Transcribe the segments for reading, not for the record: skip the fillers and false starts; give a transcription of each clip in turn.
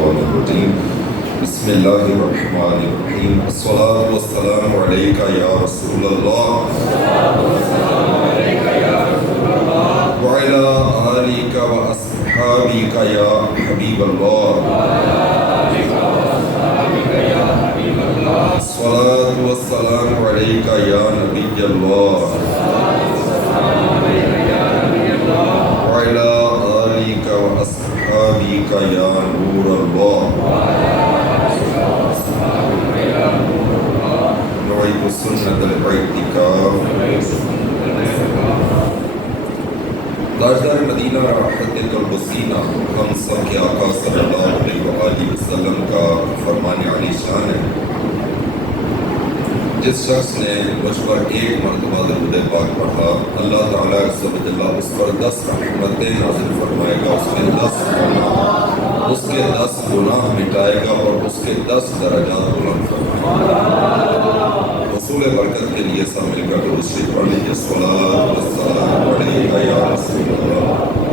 الشیطان الرجیم بسم اللہ الرحمن الرحیم الصلاۃ والسلام علیک یا رسول اللہ وعلی آلک واصحابک یا حبیب اللہ الصلاۃ والسلام علیک یا نبی اللہ وعلی آلک واصحابک یا نور اللہ نعيد سنة الاعتكاف تاجدار مدینہ راحت البسینہ ہم سب کے آقا صلی اللہ علیہ وآلہ وسلم کا فرمان علی شان ہے، جس شخص نے مجھ پر ایک مرتبہ درود پاک پڑھا اللہ تعالیٰ عز و جل اس پر 10 رحمتیں نازل فرمائے گا، اس کے 10 گناہ مٹائے گا اور اس کے 10 درجات بلند فرمائے گا۔ رسول برکت کے لیے سب مل کر درود شریف پڑھ لیجیے۔ الصلاۃ والسلام علیک یا رسول اللہ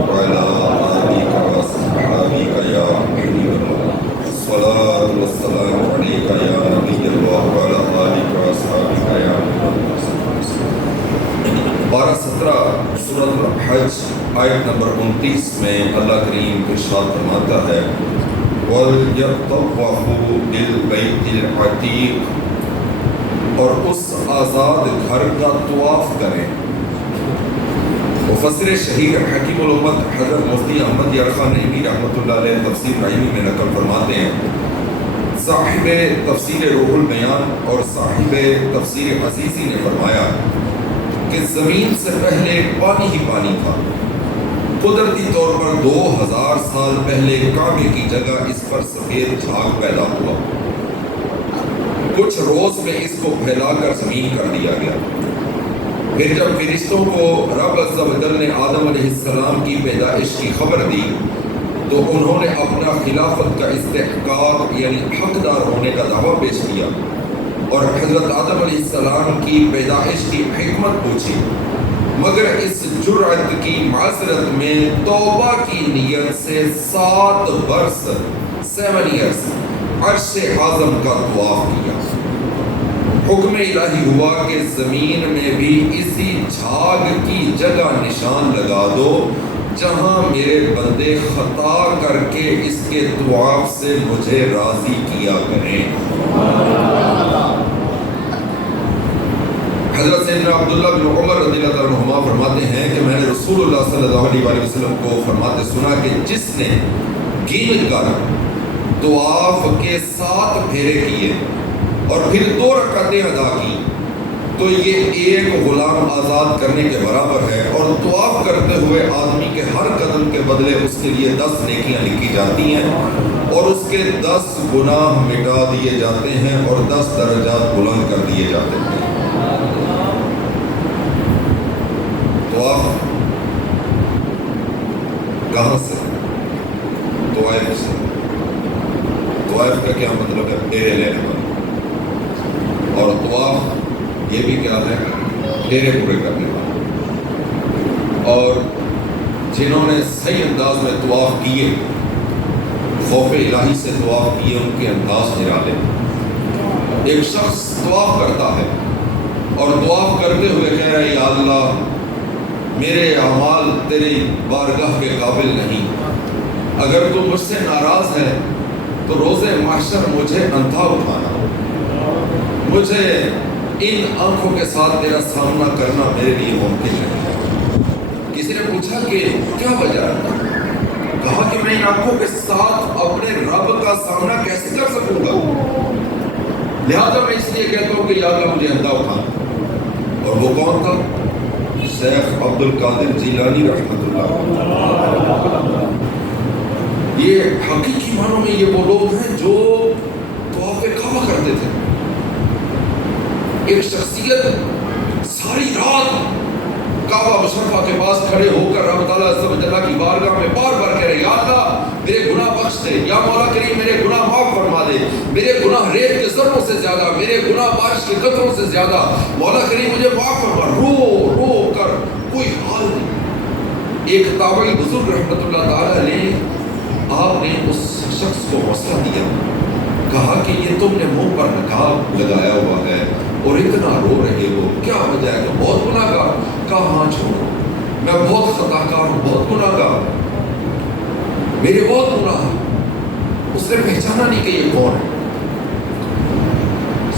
وعلی آلک واصحابک یا حبیب اللہ الصلاۃ والسلام علیک یا نبی اللہ وعلی آلک واصحابک یا حبیب اللہ۔ 12-17 سورۃ الحج آیت نمبر 29 میں اللہ کریم ارشاد فرماتا ہے وَلْيَطَّوَّفُوا بِالْبَيْتِ الْعَتِيقِ، اور اس آزاد گھر کا طواف کریں۔ مفسر شہیر حکیم الامت حضرت مفتی احمد یار خان نعیمی رحمۃ اللہ علیہ تفسیر نعیمی میں نقل فرماتے ہیں، صاحب تفسیر روح البیان اور صاحب تفسیر عزیزی نے فرمایا کہ زمین سے پہلے پانی ہی پانی تھا، قدرتی طور پر 2000 سال پہلے کعبے کی جگہ اس پر سفید جھاگ پیدا ہوا، کچھ روز میں اس کو پھیلا کر زمین کر دیا گیا۔ پھر جب فرشتوں کو رب عز و جل نے آدم علیہ السلام کی پیدائش کی خبر دی تو انہوں نے اپنا خلافت کا استحقاق یعنی حقدار ہونے کا دعویٰ پیش کیا اور حضرت آدم علیہ السلام کی پیدائش کی حکمت پوچھی، مگر اس جرأت کی معذرت میں توبہ کی نیت سے 7 برس 7 years عرش اعظم کا طواف کیا۔ حکم الہی ہوا کہ زمین میں بھی اسی جھاگ کی جگہ نشان لگا دو جہاں میرے بندے خطا کر کے اس کے طواف سے مجھے راضی کیا کریں۔ حضرت سیدنا عبداللہ بن عمر رضی اللہ عنہما فرماتے ہیں کہ میں نے رسول اللہ صلی اللہ علیہ وسلم کو فرماتے سنا کہ جس نے گن کر طواف کے 7 پھیرے کیے اور پھر 2 رکعتیں ادا کی تو یہ ایک غلام آزاد کرنے کے برابر ہے، اور طواف کرتے ہوئے آدمی کے ہر قدم کے بدلے اس کے لیے 10 نیکیاں لکھی جاتی ہیں اور اس کے 10 گناہ مٹا دیے جاتے ہیں اور 10 درجات بلند کر دیے جاتے ہیں۔ طواف کہاں سے؟ طوائف سے۔ طواف کا کیا مطلب ہے؟ پھیرے لینے والا، اور طواف یہ بھی کیا ہے؟ پھیرے پورے کرنے والا۔ اور جنہوں نے صحیح انداز میں طواف کیے، خوف الہی سے طواف کیے، ان کے انداز نرالے۔ ایک شخص طواف کرتا ہے اور طواف کرتے ہوئے کہہ رہا ہے یا اللہ میرے اعمال تیری بارگاہ کے قابل نہیں، اگر تو مجھ سے ناراض ہے تو روز محشر مجھے اندھا اٹھانا، مجھے ان آنکھوں کے ساتھ تیرا سامنا کرنا میرے لیے ممکن نہیں ہے۔ کسی نے پوچھا کہ کیا وجہ ہے؟ کہا کہ میں ان آنکھوں کے ساتھ اپنے رب کا سامنا کیسے کر سکوں گا، لہذا میں اس لیے کہتا ہوں کہ یا اللہ مجھے اندھا اٹھانا۔ اور وہ کون تھا؟ شیخ عبد القادر جیلانی رحمۃ اللہ۔ یہ حقیقی معنوں میں یہ وہ لوگ ہیں جو طواف کعبہ کرتے تھے۔ ایک شخصیت ساری رات کعبہ مشرفہ کے پاس کھڑے ہو کر رب تعالیٰ عز و جل کی بارگاہ میں بار بار کہہ رہے یا اللہ میرے گناہ بخش دے، یا مولا کریم میرے گناہ معاف فرما دے، میرے گناہ ریت کے ذروں سے زیادہ، میرے گناہ بارش کے قطروں سے زیادہ، مولا کریم مجھے معاف فرما۔ رو رو کر کوئی حال نہیں۔ ایک تابعی بزرگ رحمۃ اللہ تعالیٰ نے آپ نے اس شخص کو یہ تم نے منہ پر نقاب لگایا ہوا ہے اور اتنا رو رہے ہو، کیا وجہ ہے؟ کہ بہت گناہ گار. کہا ہاں چھوڑو، میں بہت خطا کار ہوں، بہت گناہ گار ہوں، میرے بہت گناہ ہیں. اس نے پہچانا نہیں کہ یہ کون ہے.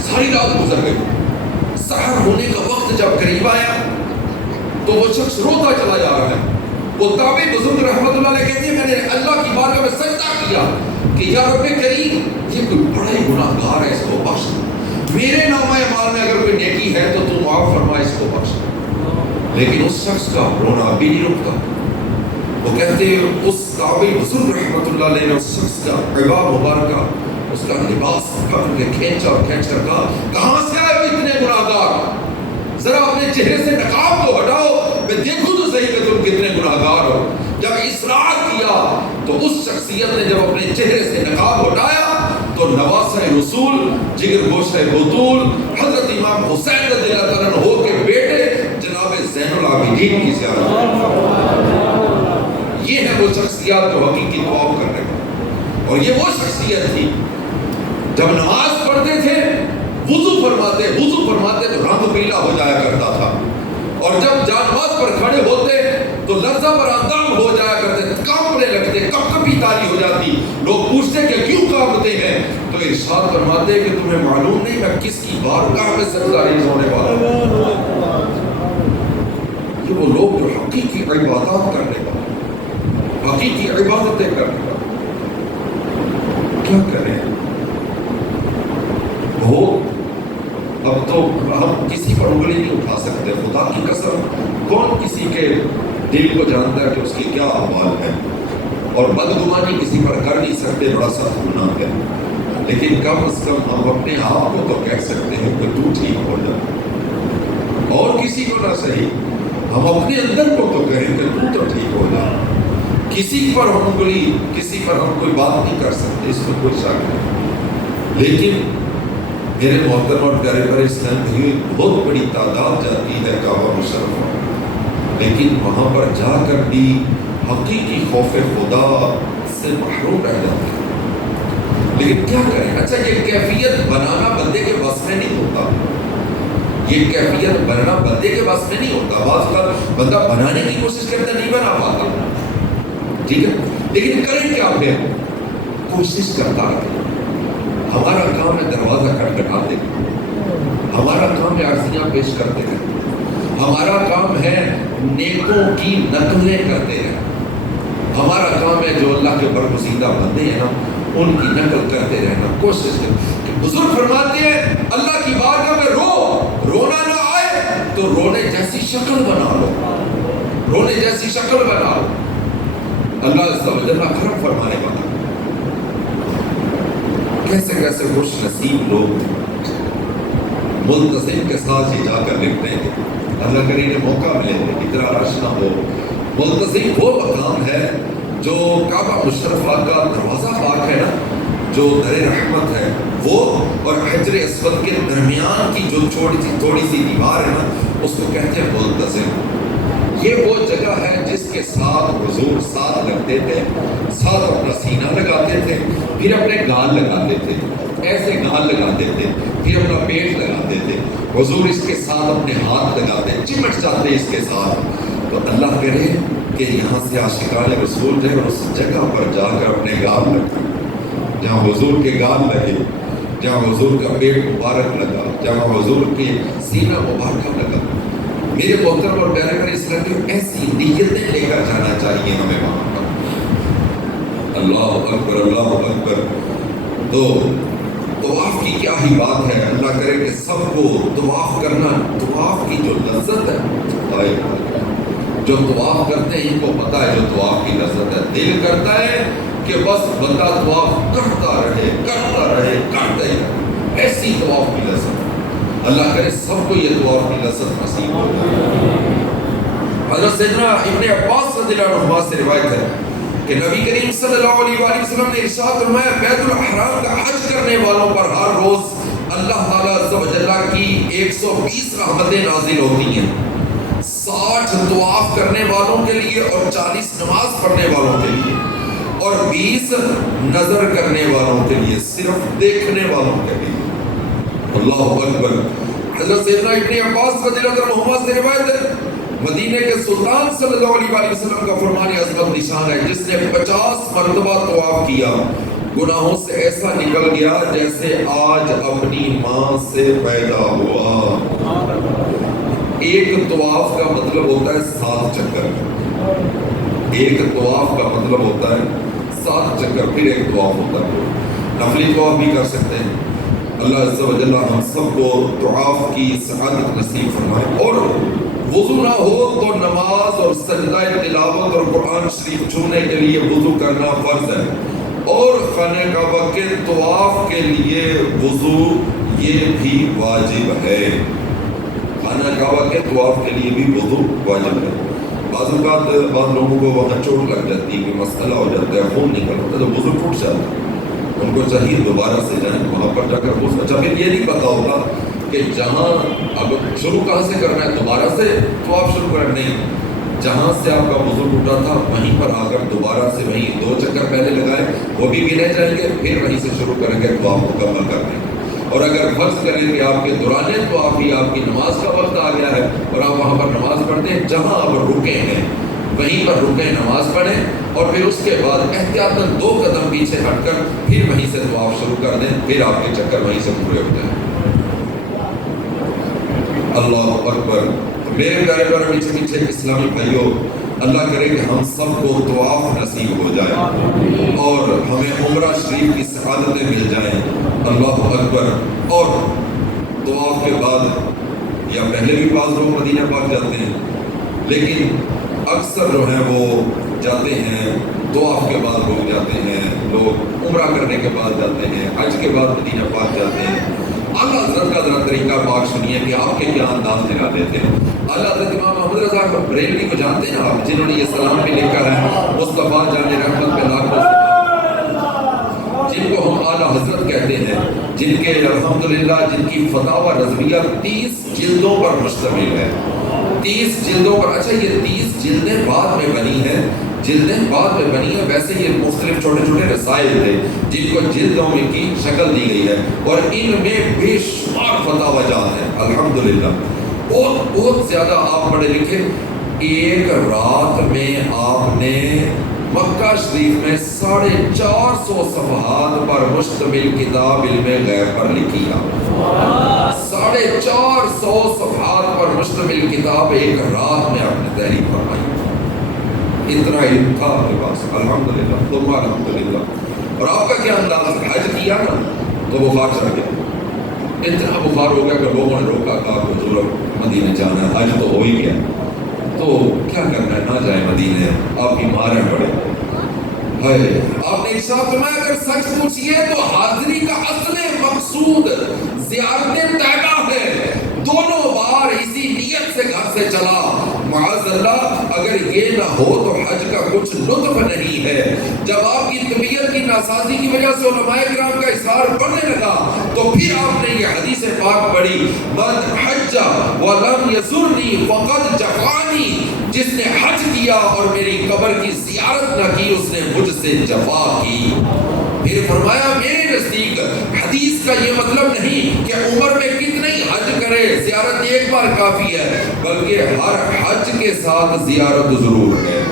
ساری رات گزر گئی. سحر ہونے کا وقت جب قریب آیا تو وہ شخص روتا چلا جا رہا ہے. وہ تابعی بزرگ رحمت اللہ علیہ کہتے ہیں میں نے اللہ کی بارگاہ میں سجدہ کیا کہ یا رب کریم، یہ کوئی بڑا ہی گناہ گار ہے، اس کو بخش. میرے نامہ اعمال میں اگر کوئی نیکی ہے تو تو معاف فرما، اس کو بخش. لیکن اس شخص کا رونا ابھی نہیں رکتا. وہ کہتے ہیں اس تابعی بزرگ رحمت اللہ علیہ نے اس شخص کا عبا مبارکہ، اس کا لباس پکڑ کے کھینچ کر کہا کہاں سے آئے ہو اتنے گناہ گار؟ ذرا اپنے چہرے سے نقاب کو ہٹاؤ، میں دیکھوں تو صحیح کہ تم کتنے گناہ گار ہو. جب اصرار کیا تو اس شخصیت نے جب اپنے چہرے سے نقاب ہٹایا تو نواسہ رسول، جگر گوشہ بطول، حضرت امام حسین رضی اللہ تعالیٰ عنہ کے بیٹے جناب زین العابدین کی زیارت. یہ ہے وہ شخصیات جو حقیقی طواف کرنے کا. اور یہ وہ شخصیت تھی جب نماز پڑھتے تھے وضو فرماتے تو رنگ پیلا ہو جایا کرتا تھا، اور جب جانماز پر کھڑے ہوتے تو لرزہ پر اندام ہو جایا کرتے، کانپنے لگتے، کپکپی تاری ہو جاتی. لوگ پوچھتے کہ کیوں کانپتے ہیں تو ارشاد فرماتے کہ تمہیں معلوم نہیں میں کس کی بارگاہ میں سجدہ ریز ہونے والا ہوں. یہ وہ لوگ جو حقیقی عبادات کرنے والے، حقیقی عبادتیں کرنے والے. کیا کریں؟ اب تو ہم کسی پر انگلی نہیں اٹھا سکتے. خدا کی قسم، کون کسی کے دل کو جانتا ہے کہ اس کی کیا احوال ہے، اور بدگمانی کسی پر کر نہیں سکتے، بڑا سخت گناہ ہے. لیکن کم از کم ہم اپنے آپ کو تو کہہ سکتے ہیں کہ تو ٹھیک ہو جا، اور کسی کو نہ صحیح، ہم اپنے اندر کو تو کہیں کہ تو ٹھیک ہو جا. کسی پر ہم انگلی، کسی پر ہم کوئی بات نہیں کر سکتے، اس میں کوئی شک نہیں. لیکن میرے محترم اور پیارے پر اسلام بھی بہت بڑی تعداد جاتی ہے کعبہ مشرفہ، لیکن وہاں پر جا کر بھی حقیقی خوف خدا سے محروم رہ جاتے ہیں. لیکن کیا کریں؟ اچھا، یہ کیفیت بنانا بندے کے بس میں نہیں ہوتا. یہ کیفیت بنانا بندے کے بس میں نہیں ہوتا. بعض کا بندہ بنانے کی کوشش کرتا نہیں بنا پاتا، ٹھیک ہے، لیکن کریں کیا؟ پھر کوشش کرتا رہے. ہمارا کام ہے دروازہ کھٹکھٹاتے، ہمارا کام ہے عرضیاں پیش کرتے رہے، ہمارا کام ہے نیکوں کی نقلیں کرتے رہے، ہمارا کام ہے جو اللہ کے برگزیدہ بندے ہیں نا ان کی نقل کرتے رہنا، کوشش کرتے. کہ بزرگ فرماتے ہیں اللہ کی بارگاہ میں رونا نہ آئے تو رونے جیسی شکل بنا لو، رونے جیسی شکل بنا لو. اللہ عز و جل کرم فرمانے والا. کیسے کیسے خوش نصیب لوگ ملتزم کے ساتھ ہی جا کر لکھتے ہیں. اللہ کرے کہ موقع ملے اتنا رش نہ ہو. ملتزم وہ مقام ہے جو کعبہ مشرفہ کا دروازہ پاک ہے نا، جو در رحمت ہے وہ، اور حجر اسود کے درمیان کی جو تھوڑی سی دیوار ہے نا اس کو کہتے ہیں ملتزم. یہ وہ جگہ ہے جس کے ساتھ حضور ساتھ لگتے تھے، ساتھ اپنا سینہ لگاتے تھے، پھر اپنے گال لگاتے تھے، ایسے گال لگاتے تھے، پھر اپنا پیٹ لگاتے تھے. حضور اس کے ساتھ اپنے ہاتھ لگاتے، چمٹ جاتے اس کے ساتھ. تو اللہ کرے کہ یہاں سے عاشقان رسول جو ہے اس جگہ پر جا کر اپنے گال لگے، جہاں حضور کے گال لگے، جہاں حضور کا پیٹ مبارک لگا، جہاں حضور کے سینہ مبارکہ لگا. میرے محترم اور پیارے پر اسلام کی ایسی نیتیں لے کر جانا چاہیے ہمیں وہاں پر. اللہ اکبر، اللہ اکبر. تو طواف کی کیا ہی بات ہے. اللہ کرے کہ سب کو طواف کرنا، طواف کی جو لذت ہے، جو طواف کرتے ہیں ان کو پتا ہے جو طواف کی لذت ہے. دل کرتا ہے کہ بس بندہ طواف کرتا رہے کرتا رہے کرتا ہی رہے، ایسی طواف کی لذت. اللہ کرے سب کو یہ طواف کی لذت نصیب ہو جائے. حضرت سیدنا ابن عباس رضی اللہ عنہ سے روایت ہے کہ نبی کریم صلی اللہ علیہ وآلہ وسلم نے ارشاد فرمایا بیت الحرام کا حج کرنے والوں پر ہر روز اللہ تعالیٰ عز و جل کی 120 رحمتیں نازل ہوتی ہیں. 60 طواف کرنے والوں کے لیے اور 40 نماز پڑھنے والوں کے لیے. اور 20 نظر کرنے والوں کے لیے، صرف دیکھنے والوں کے لیے۔ اللہ اکبر۔ حضرت سیدنا ابن عباس رضی اللہ عنہما سے روایت ہے، مدینے کے سلطان صلی اللہ علیہ وسلم کا فرمان عظمت نشان ہے، جس نے 50 مرتبہ طواف کیا گناہوں سے ایسا نکل گیا جیسے آج اپنی ماں سے پیدا ہوا۔ ایک طواف کا مطلب ہوتا ہے 7 چکر، ایک طواف کا مطلب ہوتا ہے 7 چکر، پھر ایک طواف ہوتا ہے۔ نفلی طواف بھی کر سکتے ہیں۔ اللہ عز و جل ہم سب کو طواف کی سعادت نصیب فرمائے۔ اور وضو نہ ہو تو نماز اور سجدہ تلاوت اور قرآن شریف چھونے کے لیے وضو کرنا فرض ہے، اور خانہ کعبہ کے طواف کے لیے وضو یہ بھی واجب ہے۔ خانہ کعبہ کے طواف کے لیے بھی وضو واجب ہے۔ بعض اوقات بعض لوگوں کو وہاں چوٹ لگ جاتی ہے، کہ مسئلہ ہو جاتا ہے، خون نکل ہوتا ہے تو وضو ٹوٹ جاتا ہے، ان کو چاہیے دوبارہ سے جائیں وہاں پر جا کر وضو۔ اچھا، پھر یہ نہیں پتا ہوتا کہ جہاں اب شروع کہاں سے کرنا ہے، دوبارہ سے طواف شروع کرنا نہیں، جہاں سے آپ کا وضو ٹوٹا تھا وہیں پر آ کر دوبارہ سے وہیں 2 چکر پہلے لگائیں، وہ بھی گنے جائیں گے، پھر وہیں سے شروع کریں گے طواف مکمل کرنے کے۔ اور اگر فرض کریں کہ آپ کے دوران طواف ہی آپ کی نماز کا وقت آ گیا ہے اور آپ وہاں پر نماز پڑھتے ہیں، جہاں آپ رکے ہیں وہیں پر رکیں، نماز پڑھیں، اور پھر اس کے بعد احتیاطاً 2 قدم پیچھے ہٹ کر پھر وہیں سے طواف شروع کر دیں، پھر آپ کے چکر وہیں سے پورے ہو جائیں۔ اللہ اکبر۔ میرے پیارے پیارے میٹھے میٹھے اسلامی بھائیوں، اللہ کرے کہ ہم سب کو طواف نصیب ہو جائے اور ہمیں عمرہ شریف کی سعادتیں مل جائیں۔ اللہ اکبر۔ اور طواف کے بعد یا پہلے بھی بعض لوگ مدینہ پاک جاتے ہیں، لیکن اکثر جو ہیں وہ جاتے ہیں طواف کے بعد، لوگ جاتے ہیں، لوگ عمرہ کرنے کے بعد جاتے ہیں، حج کے بعد مدینہ پاک جاتے ہیں۔ اعلیٰ حضرت کا ذرا طریقہ پاک سنیے کہ آپ کے کیا انداز دکھا دیتے ہیں۔ اعلیٰ حضرت امام محمد رضا بریلوی کو جانتے ہیں آپ، جنہوں نے یہ سلام بھی لکھا ہے، مصطفیٰ جان رحمت پہ لاکھوں، جن کو ہم اعلیٰ حضرت کہتے ہیں، جن کے الحمدللہ جن کی فتاوی رضویہ 30 جلدوں پر مشتمل ہے، 30 جلدوں پر۔ اچھا، یہ 30 جلدیں بعد میں بنی ہیں، ویسے یہ مختلف چھوٹے چھوٹے رسائل تھے جن کو جلدوں میں کی شکل دی گئی ہے، اور ان میں بے شمار فتاوی جات ہیں الحمدللہ، بہت زیادہ آپ پڑھے لکھے۔ ایک رات میں آپ نے مکہ شریف میں 450 صفحات پر مشتمل کتاب علم غیب پر لکھی ہے۔ 450 صفحات پر مشتمل کتاب ایک رات میں آپ نے تحریر فرمائی۔ اتنا علم تھا آپ کے پاس، الحمدللہ، ثم الحمدللہ۔ اور آپ کا کیا انداز ہے؟ حج کیا نا تو بخار چڑھ گیا، اتنا بخار ہو گیا کہ لوگوں نے روکا، کہا کہ حضور مدینے جانا ہے، حج تو ہو ہی گیا، تو کیا کرنا ہے، نہ جائیں مدینے، آپ بیمار ہیں بڑے۔ آپ نے ارشاد فرمایا اگر سچ پوچھیے تو حاضری کا اصل مقصود زیارت طیبہ ہے۔ دونوں بار اسی نیت سے گھر سے چلا، معاذ اللہ اگر یہ نہ ہو تو حج کا کچھ لطف نہیں ہے۔ جب آپ کی طبیعت کی ناسازی کی وجہ سے علماء کرام کا اظہار پڑھنے لگا تو پھر آپ نے یہ حدیث پاک پڑھی، من حج ولم یزرنی فقد جفانی، جس نے حج کیا اور میری قبر کی زیارت نہ کی اس نے مجھ سے جفا کی۔ پھر فرمایا میرے نزدیک حدیث کا یہ مطلب نہیں کہ عمر میں کتنے ہی حج کرے، زیارت ایک بار کافی ہے، بلکہ ہر حج کے ساتھ زیارت ضرور ہے۔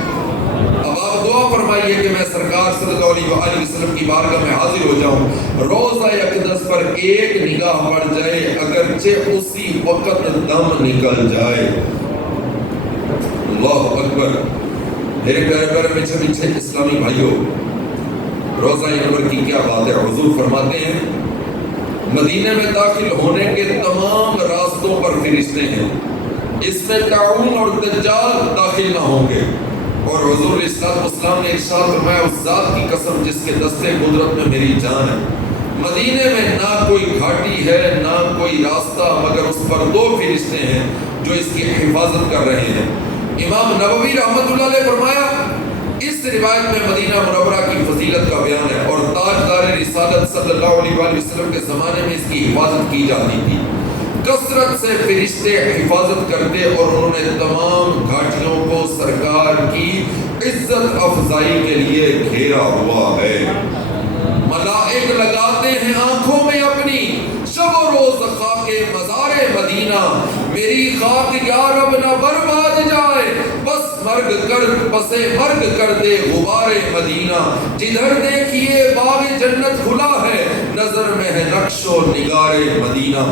اب آپ دعا فرمائیے کہ میں سرکار صلی اللہ علیہ وآلہ وسلم کی بارگاہ میں حاضر ہو جاؤں، روزہ اقدس پر ایک نگاہ پڑ جائے، اگرچہ اسی وقت دم نکل جائے۔ اللہ اکبر۔ میرے پیارے پیارے میٹھے میٹھے اسلامی بھائیوں، روزہ انور کی کیا بات ہے۔ حضور فرماتے ہیں مدینے میں داخل ہونے کے تمام راستوں پر فرشتے ہیں، اس میں طاعون اور دجال داخل نہ ہوں گے۔ اور حضور علیہ السلام نے ارشاد فرمایا اس ذات کی قسم جس کے دستے قدرت میں میری جان ہے، مدینے میں نہ کوئی گھاٹی ہے نہ کوئی راستہ مگر اس پر 2 فرشتے ہیں جو اس کی حفاظت کر رہے ہیں۔ امام نووی رحمۃ اللہ علیہ فرمایا اس روایت میں مدینہ منورہ کی فضیلت کا بیان ہے، اور تاجدار رسالت صلی اللہ علیہ وسلم کے زمانے میں اس کی حفاظت کی جاتی تھی۔ کثرت سے فرشتے حفاظت کرتے اور انہوں نے تمام گھاٹیوں کو سرکار کی عزت افزائی کے لیے گھیرا ہوا ہے۔ ملائک لگاتے ہیں آنکھوں میں اپنی، شب و روز خاک مزار مدینہ، میری خاک یا رب نہ برباد جائے، بس مرگ کر دے غبار مدینہ، جدھر دیکھیے باغ جنت کھلا ہے، نظر میں ہے نقش و نگار مدینہ۔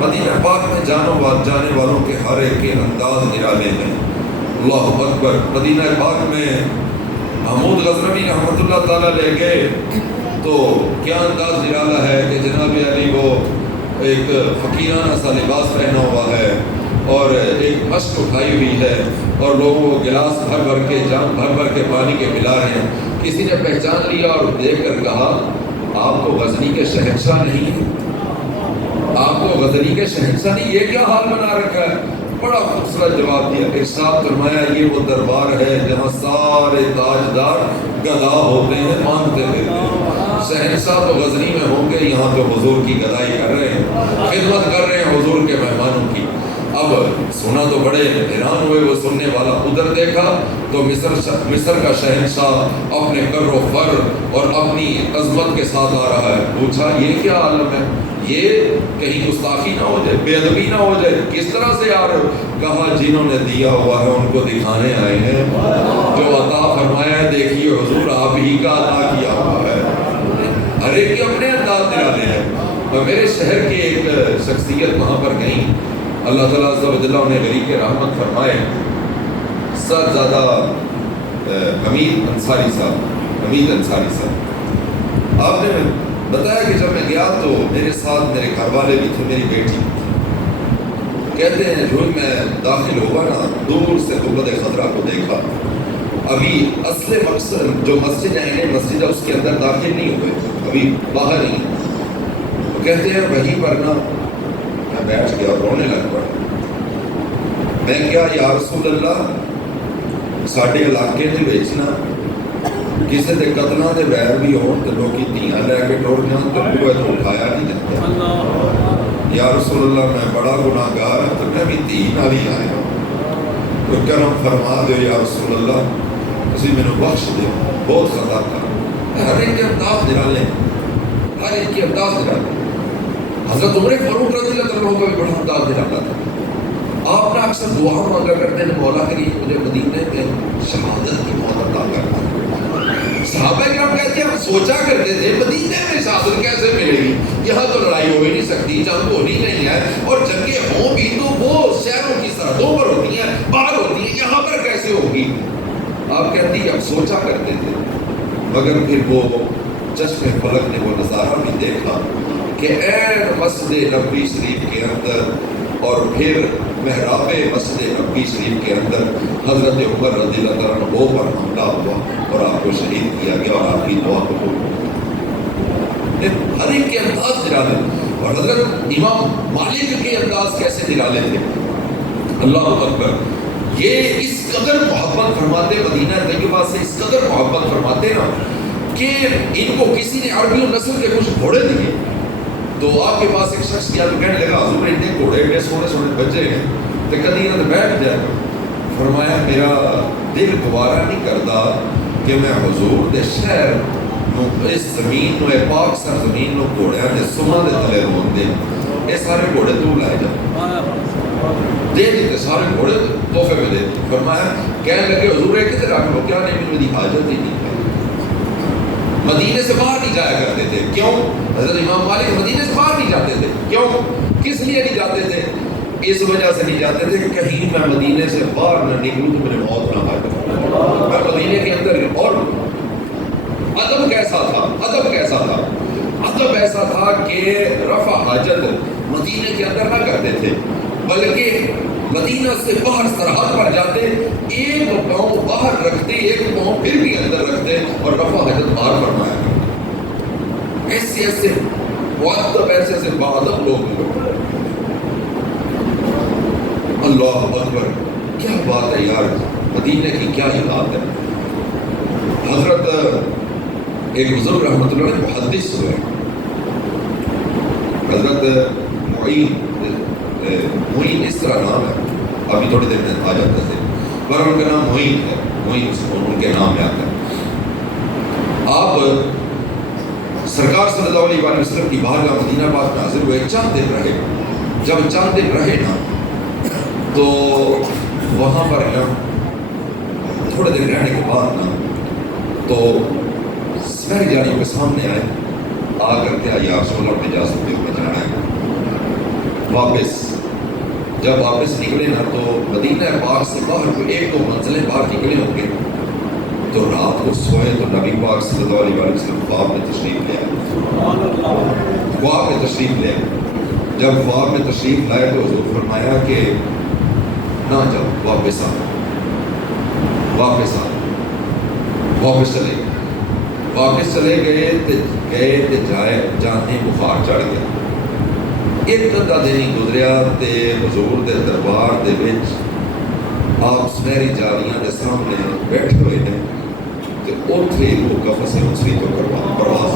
مدینہ پاک میں جانے والوں کے ہر ایک کے انداز نرالے ہیں۔ اللہ اکبر۔ مدینہ پاک میں محمود غزنوی رحمۃ اللہ تعالیٰ لے گئے تو کیا انداز نرالا ہے کہ جناب علی وہ ایک فقیرانہ سا لباس پہنا ہوا ہے اور ایک مشک اٹھائی ہوئی ہے اور لوگوں کو گلاس بھر کے جام بھر کے پانی کے پلا رہے ہیں۔ کسی نے پہچان لیا اور دیکھ کر کہا آپ تو غزنی کے شہنشاہ نہیں ہیں، آپ تو غزنی کے شہنشاہ نہیں، یہ کیا حال بنا رکھا ہے؟ بڑا خوبصورت جواب دیا، ارشاد فرمایا یہ وہ دربار ہے جہاں سارے تاجدار گدا ہوتے ہیں، مانگتے پھرتے ہیں۔ شہنشاہ تو غزنی میں ہوں گے، یہاں تو حضور کی گدائی کر رہے ہیں، خدمت کر رہے ہیں حضور کے مہمانوں کی۔ اب سنا تو بڑے حیران ہوئے وہ سننے والا، ادھر دیکھا تو مصر کا شہنشاہ اپنے کر و فر اور اپنی عظمت کے ساتھ آ رہا ہے۔ پوچھا یہ کیا عالم ہے، یہ کہیں گستاخی نہ ہو جائے، بے ادبی نہ ہو جائے، کس طرح سے آ رہے ہو؟ کہا جنہوں نے دیا ہوا ہے ان کو دکھانے آئے ہیں، جو عطا فرمایا ہے دیکھیے حضور آپ ہی کا عطا کیا ہوا ہے۔ ہر ایک کے اپنے انداز نرالے ہیں۔ اور میرے شہر کی ایک شخصیت وہاں پر گئیں، اللہ تعالیٰ عز و جل انہیں غریق رحمت فرمائے، سب زیادہ حمید انصاری صاحب، آپ نے بتایا کہ جب میں گیا تو میرے ساتھ میرے گھر والے بھی تھے، میری بیٹی۔ کہتے ہیں جو میں داخل ہوا نا، دور سے گنبد خضرا کو دیکھا، ابھی اصل مقصد جو مسجد ہے اس کے اندر داخل نہیں ہوئے، ابھی باہر ہی۔ تو کہتے ہیں وہیں پر نا میں بیٹھ گیا اور رونے لگ پڑا۔ میں کیا یا رسول اللہ ساڈے علاقے میں بیچنا کسی دے قتلاں دے ویر بھی ہون تو لوگ دھیاں لے کے ٹر جان تو بوئے تو اٹھایا نہیں جاتا۔ یا رسول اللہ میں بڑا گناہ گار ہوں تو میں بھی دھی نال ہی آیا ہوں، تو کرم فرما دو یا رسول اللہ، تسی مینوں بخش دو، بہت خطا تھا۔ ہر ایک کے انداز نرالے، ہر ایک کے انداز نرالے۔ حضرت عمر فاروق رضی اللہ عنہ کا بھی بڑا انداز نرالا تھا۔ آپ نے اکثر دعا مانگا کرتے ہیں مولا کریم مجھے مدینے میں شہادت کی موت عطا کرنا۔ صحابہ کرام کہتے ہیں ہم سوچا کرتے تھے مدینے میں شہادت کیسے ملے گی، یہاں تو لڑائی ہو ہی نہیں سکتی، جنگ ہونی نہیں ہے، اور جنگیں ہوں بھی تو وہ شہروں کی سرحدوں پر ہوتی ہیں، باہر ہوتی ہیں، یہاں پر کیسے ہوگی؟ آپ کہتی ہیں ہم سوچا کرتے تھے، مگر پھر وہ چشم فلک نے وہ نظارہ بھی دیکھا کہ این مسجد نبوی شریف کے اندر اور پھر محراب مسجد نبوی شریف کے اندر حضرت عمر رضی اللہ عنہ پر حملہ ہوا اور آپ کو شہید کیا گیا اور آپ کی دعا قبول ہوئی۔ ہر ایک کے انداز نرالے، اور حضرت امام مالک کے انداز کیسے نرالے تھے، اللہ اکبر۔ یہ اس قدر محبت فرماتے مدینہ طیبہ سے، اس قدر محبت فرماتے نا کہ ان کو کسی نے عربی نسل کے کچھ گھوڑے دیے تو آپ کے پاس ایک شخص کیا تو کہنے لگا حضور اتنے گھوڑے اتنے سونے بچے ہیں تو کدی انہیں بیٹھ جائے۔ فرمایا میرا دل گوارا نہیں کرتا کہ میں حضور دے شہر اس زمین نو پاک سر زمین نو گھوڑیاں دے سما دے تلے رون دے، یہ سارے گھوڑے تو لائے جائے دے دیتے، سارے گھوڑے تحفے میں دے دیتے۔ فرمایا کہنے لگے حضور یہ کدھر رکھ لو، کیا نہیں میری حاجت ہی نہیں ہے۔ مدینے سے باہر نہیں جایا کرتے تھے، کیوں؟ حضرت امام مالک مدینے سے باہر نہیں جاتے تھے، کیوں؟ کس لیے نہیں جاتے تھے؟ اس وجہ سے نہیں جاتے تھے کہ کہیں میں مدینے سے باہر نہ نکلوں تو میرے موت نہ آئے۔ میں مدینے کے اندر، اور ادب کیسا تھا، ادب کیسا تھا، ادب ایسا تھا کہ رفع حاجت مدینے کے اندر نہ کرتے تھے، بلکہ مدینہ سے باہر سرحد پر جاتے، ایک پاؤں باہر رکھتے، ایک پاؤں پھر بھی اندر رکھتے اور رفع حاجت باہر فرمایا کرتے۔ ایسے ایسے مؤدب، ایسے ایسے باادب لوگ۔ اللہ اکبر، کیا بات ہے یار، مدینہ کی کیا ہی بات ہے۔ حضرت ایک بزرگ رحمۃ اللہ علیہ محدث ہوئے، حضرت معین اس طرح نام ہے، ابھی تھوڑی دیر میں آ جاتا ہے، پر ان کا نام معین ہے، معین ان کے نام میں آتا ہے۔ آپ سرکار صلی اللہ علیہ وسلم کی بارگاہ مدینہ پاک میں حاضر ہوئے، چند دن رہے۔ جب چند دن رہے نا تو وہاں پر نا تھوڑے دن رہنے کے بعد نا تو سپہری جانب کے سامنے آئے، آ کر کے یا رسول اللہ اجازت دے میں جانا ہے۔ واپس جب واپس نکلے نا تو مدینہ پاک سے باہر کوئی 1-2 منزلیں باہر نکلے ہوں گے، تو رات کو سوئے تو نبی پاک صلی اللہ علیہ وسلم خواب میں تشریف لے آئے، خواب میں تشریف لے آئے۔ جب خواب میں تشریف لائے تو حضور فرمایا کہ نہ جاؤ، واپس آ، واپس آ، واپس چلے گئے، واپس چلے گئے جانے بخار چڑھ گیا۔ ایک ادھا دن ہی گزریا تے حضور دے دربار دے وچ آپ سنہری جالیاں دے سامنے بیٹھے ہوئے ہیں تے اوتھے وہ قفس مصری تو پرواز،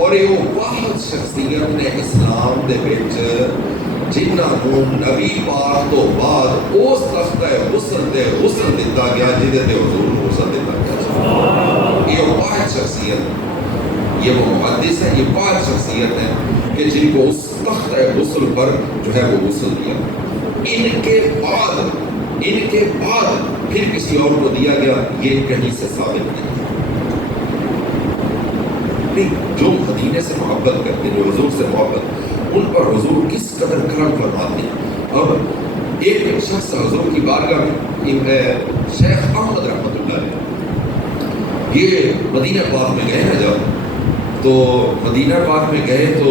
اور یہ وہ واحد شخصیت نے اسلام دے وچ جنہاں نوں نبی پاک تو بعد اس تخت غسل دے غسل دتا گیا جہدے تے حضور نوں غسل دتا گیا۔ یہ واحد شخصیت، یہ وہ محدث ہے، یہ واحد شخصیت ہے کہ جن کو اس تخت غسل پر جو ہے وہ غسل دیا۔ ان کے بعد پھر کسی اور کو دیا گیا، یہ کہیں سے ثابت نہیں۔ جو مدینے سے محبت کرتے، جو حضور سے محبت، ان پر حضور کس قدر کرم فرماتے ہیں۔ اب ایک شخص حضور کی بارگاہ میں شیخ احمد رحمۃ اللہ علیہ، یہ مدینہ پاک میں گئے نا جب، تو مدینہ پاک میں گئے تو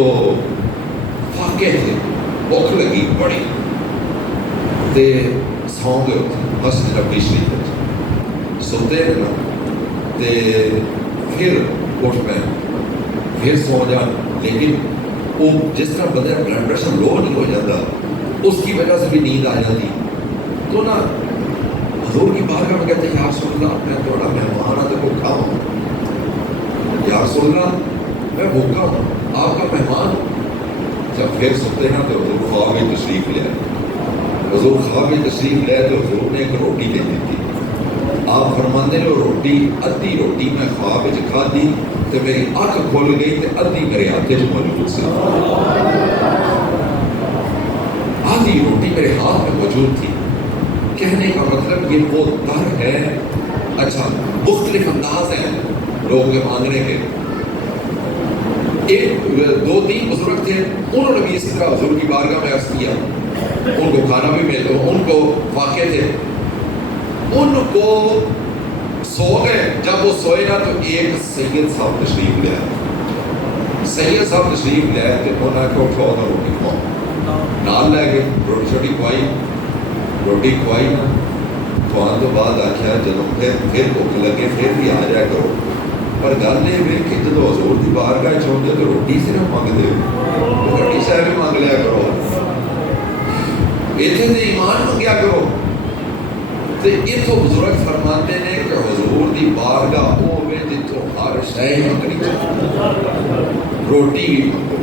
فاقے تھے، بھوک لگی بڑی تے سو گئے ہوتے مسجد نبوی شریف سوتے ہیں نا تے پھر اٹھ پہ پھر سو جان، لیکن وہ جس طرح بندہ بلڈ پریشر لو نہیں ہو جاتا اس کی وجہ سے بھی نیند آ جاتی، تو نا حضور کی بارگاہ میں کہتے ہیں یا رسول اللہ میں تھوڑا مہمان آتے بھوکا ہوں، یا رسول اللہ میں بھوکا ہوں، آپ کا مہمان۔ جب پھر سوتے ہیں تو حضور خواب میں تشریف لے آئے، حضور خواب میں تشریف لے آئے تو حضور نے ایک روٹی دے دی تھی۔ آپ فرماندے لو روٹی ادھی روٹی میں خواب میں کھادی تو میری آنکھ کھول گئی تو ادھی میرے ہاتھ میں موجود سی، آدھی روٹی میرے ہاتھ میں موجود تھی۔ کہنے کا مطلب یہ وہ در ہے، اچھا مختلف انداز ہیں لوگوں کے مانگنے کے۔ 1-2-3 بزرگ تھے، انہوں نے بھی اسی طرح حضور کی بارگاہ میں عرض کیا، ان کو کھانا بھی مل، ان کو واقع تھے، ان کو سو گئے۔ جب وہ سوئے نا تو ایک سید صاحب تشریف لے آئے، سید صاحب تشریف لے آئے تو انہوں نے کہا اٹھو تو روٹی کھاؤ، نال لے گئے، روٹی چھوٹی کھوائی، روٹی کھوائی نا کھوان تو بعد آخیا جب پھر بھوک لگے پھر بھی آ جایا کرو، پر گل یہ ہوئی کہ جب حضور کی بارگاہ چاہتے تو روٹی صرف منگتے ہو، روٹی شاید بھی منگ لیا کرو، اتنے سے ایمان منگیا کرو۔ تو اتوں بزرگ فرماتے ہیں کہ حضور کی بارگاہ وہ ہوئے جتوں ہر شے منگنی چاہیے، روٹی بھی منگو،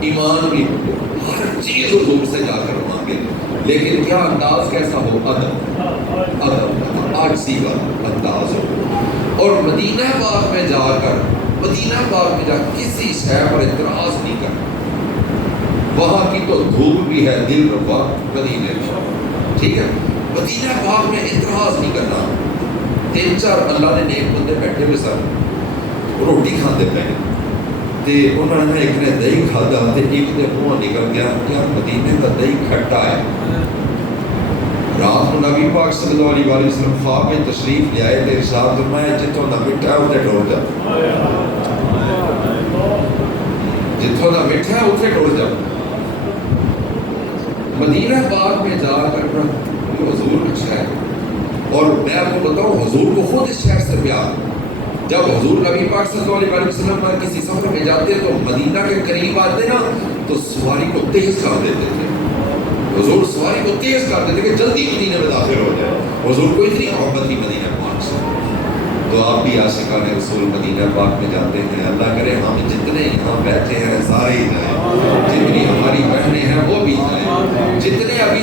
ایمان بھی منگو، ہر چیز حضور سے جا کر مانگے، لیکن کیا انداز کیسا ہو؟ ادب عاجزی کا انداز ہو، اور مدینہ پاک میں جا کر کسی شے پر اعتراض نہیں کرنا۔ وہاں کی تو دھوپ بھی ہے دل ربا مدینے میں، ٹھیک ہے، مدینہ پاک میں اعتراض نہیں کرنا۔ 3-4 اللہ نے نیک بندے بیٹھے ہوئے سن، روٹی کھاتے پے تے انہوں نے ایک نے دہی کھادا تے ایک دے منہ نکل گیا کہ مدینے کا دہی کھٹا ہے۔ رات کو نبی پاک صلی اللہ علیہ وسلم خواب میں تشریف لے آئے تے ارشاد فرمایا جتوں نہ میٹھا ہے اتنے ٹر جا، جتوں نہ میٹھا ہے اتنے ٹر جا۔ مدینہ پاک میں جا کر حضور کا شہر، اور میں آپ کو بتاؤں حضور کو خود اس شہر سے پیار، جب حضور نبی پاک صلی اللہ علیہ وسلم کسی سفر میں جاتے تو مدینہ کے قریب آتے نا تو سواری کو تیز کر دیتے تھے، حضور سواری کو تیز کر دیتے کہ جلدی مدینہ میں داخل ہو جائے، حضور کو اتنی محبت تھی مدینہ پاک سے۔ تو آپ بھی عاشقان رسول مدینہ پاک میں جاتے ہیں، اللہ کرے ہم جتنے یہاں بیٹھے ہیں سارے ہی جائیں، جتنی ہماری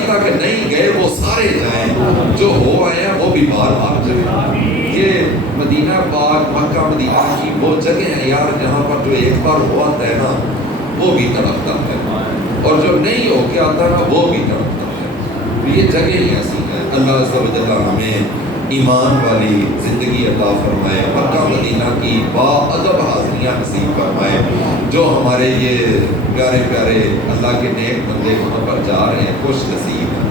تک نہیں گئے وہ سارے جائیں، جو ہو آئے ہیں وہ بھی بار بار جائیں۔ یہ مدینہ پاک مکہ مدینہ کی وہ جگہ ہیں یار جہاں پر جو ایک بار ہوا آتا ہے نا وہ بھی تڑپتا ہے، اور جو نہیں ہو کے آتا نا وہ بھی تڑپتا ہے۔ یہ جگہ ہی ایسی ہیں۔ اللہ عز و جل ہمیں ایمان والی زندگی عطا فرمائے، مکہ مدینہ کی با ادب حاضریاں نصیب فرمائے۔ جو ہمارے یہ پیارے پیارے اللہ کے نیک بندے وہاں پر جا رہے ہیں خوش نصیب ہیں،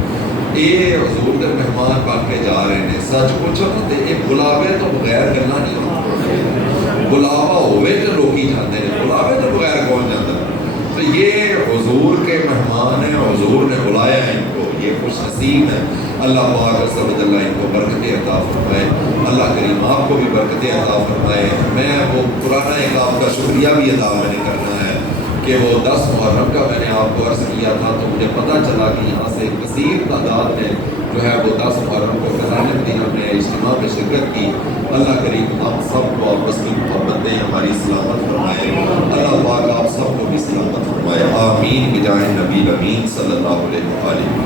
یہ حضور دے مہمان بن کے جا رہے ہیں۔ سچ پوچھو نا تے ایک بلاوے تو بغیر گلا نہیں ہوتا، بلاوا ہوئے تو لوکی جاتے ہیں، بلاوے تو بغیر کون جاتا ہے؟ تو یہ حضور کے مہمان ہیں، حضور نے بلایا ہے ان کو، یہ خوش نصیب ہیں۔ اللہ پاک عز و جل ان کو برکتیں عطا فرمائے، اللہ کریم آپ کو بھی برکتیں عطا فرمائے۔ میں وہ پرانا ایک آپ کا شکریہ بھی ادا میں نے کرنا ہے کہ وہ 10 محرم کا میں نے آپ کو عرض کیا تھا تو مجھے پتہ چلا کہ یہاں سے کثیر تعداد میں جو ہے وہ 10 محرم کو فضائل مدینہ میں اجتماع میں شرکت کی۔ اللہ کریم آپ سب کو آپس کی محبت دیں، ہماری سلامت فرمائے، اللہ پاک آپ سب کو بھی سلامت فرمائے، آمین بجاہ نبی الامین صلی اللہ علیہ وآلہ۔